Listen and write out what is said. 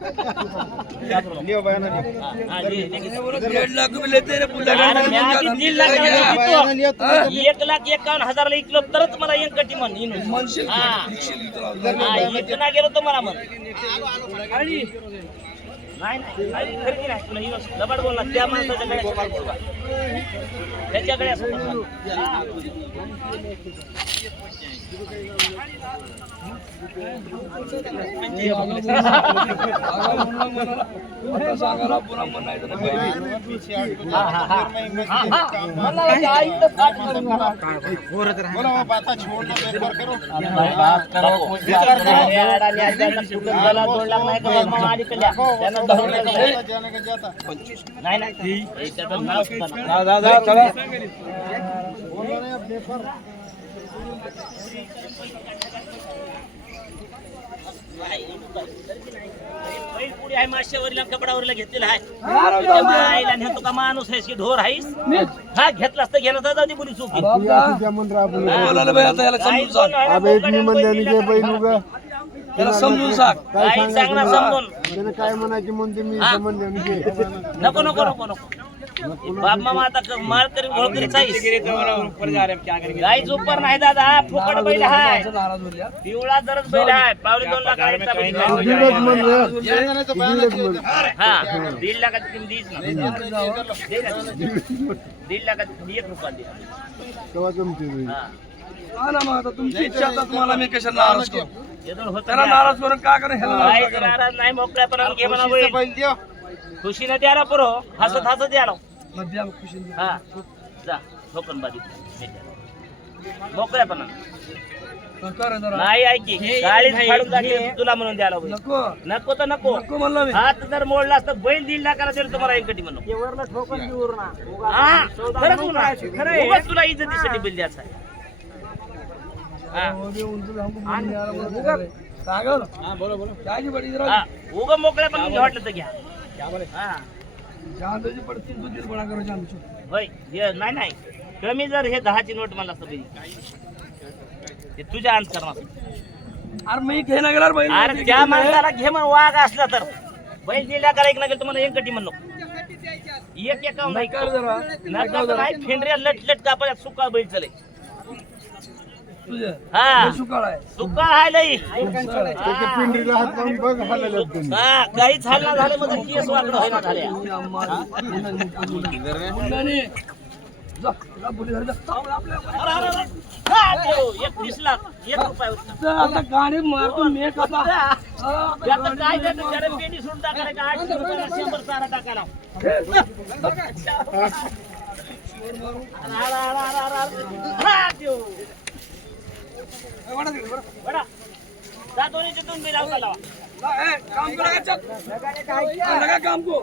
लियो बयाना लियो हाँ, ये, ये, 1.5 लाख रुपये लेते रे पुढल्या अरे मी आधी 1.5 लाख बयाना लियो तू 1,51,000 इकलो तरच मला एकटी म्हण इनू. म्हणशील की हा. विकशील की तुला? हा, इकडं गेलो तर मला म्हण. नाही नाही नाही, खरेदी नाही तुला इनू लबाड बोलला त्या माणसाच्या गळ्यात त्याच्याकडे असं आता सांगायला पुन्हा म्हणायचं ना काही. बोला बाबा आता छोड़ दो बेकार करो जाने का जाता नाही नाही बोलो ना पेपर बैल पुढे आहे माश्यावरील कपडावरील घेतलेला आहे त्याच्या माईला नेतो का माणूस आहेस की ढोर आहेस हा घेतलास तर घेणं तर जाऊ दे बोली चूक बोलायला बाई आता याला समजून सांग. त्याला समजून सांग. काही सांगणार समजून काय म्हणायचे म्हणते मी समजले नको नको नको नको बाप मामा आता माळ करी घोळकरीच आहेस गाईच उपर नाही दादा फुकट बैल हाय नाराज होईल यार. पिवळा जरच बैल आहे 2.5 लाख आईचा बैल आहे. हा 1.5 लाखाची किंमत दीच ना दे ना. 1.5 लाखाची 1 रुपया दे हा हा ना मग आता तुमची इच्छा आता तुम्हाला मी कशाला नाराज करू? येदोड होतं त्याला ना. नाराज करून काय करेल ह्याला नाराज काहीच करा. नाराज नाही मोकळ्यापणाने घे म्हणा बैल बैल दियो खुशीनं द्याला पुरो हसत हसत द्याला मग द्या मग खुशीने द्या. हा जा ठोकनबाजी मोकळ्यापणा मग कर जरा. नाही ऐकी गाडीच फाडून टाकली तुला म्हणून द्यायला बैल. नको नको तर नको नको म्हणलं मी. हात जर मोडला असता बैल 1.5 लाखाला दिलं तुम्हाला एकटी म्हणून हा खरंच तुला उगाच तुला इज्जतीसाठी बैल द्यायचा आहे. हा सांगा ना. काय की बडी जरा. हा उगा मोकळ्यापणाने घ्या वाटलं तर घ्या हा चांदची पडतील तुझीच बडा करू चांदची. होय हे नाही नाही कमी जर हे 10ची नोट मला असतं बैल ते तुझ्या अंत करणार अरे मी घेणार गेला बैल. अरे त्या माणसाला घे मग वाघ असला तर बैल 1.5 लाखाला एक ना गेलं तुम्हाला एक गटी म्हणलो एक एकावन्न नाही कर जरा. नका नाही फेंडऱ्या लटलट कापड्यात सुका बैल चले तुझं हा सुकाळ आहे. सुका आहे लई पिंडीला हात लावून बघ हालायला त्यांनी हा काहीच हाल ना झाले म्हणजे केस वाकडं होईना झाल्या मुलाने. जा, जा, बुली धर, जा. आपल्या- अरे, अरे, अरे. हा, देव, एक दिसला 1 रुपया होता. जा, आता गाडी मारतो मी आता. त्याचं काय त्याचं त्याला पेंडी सोडून टाकायला का 800 रुपयाला 100 चारा टाकायला अरे, अरे, अरे, अरे. हा, देव. बडा. जा, दोन्हीचे 2 बिल लावा काम करा का? चल. लगा काम को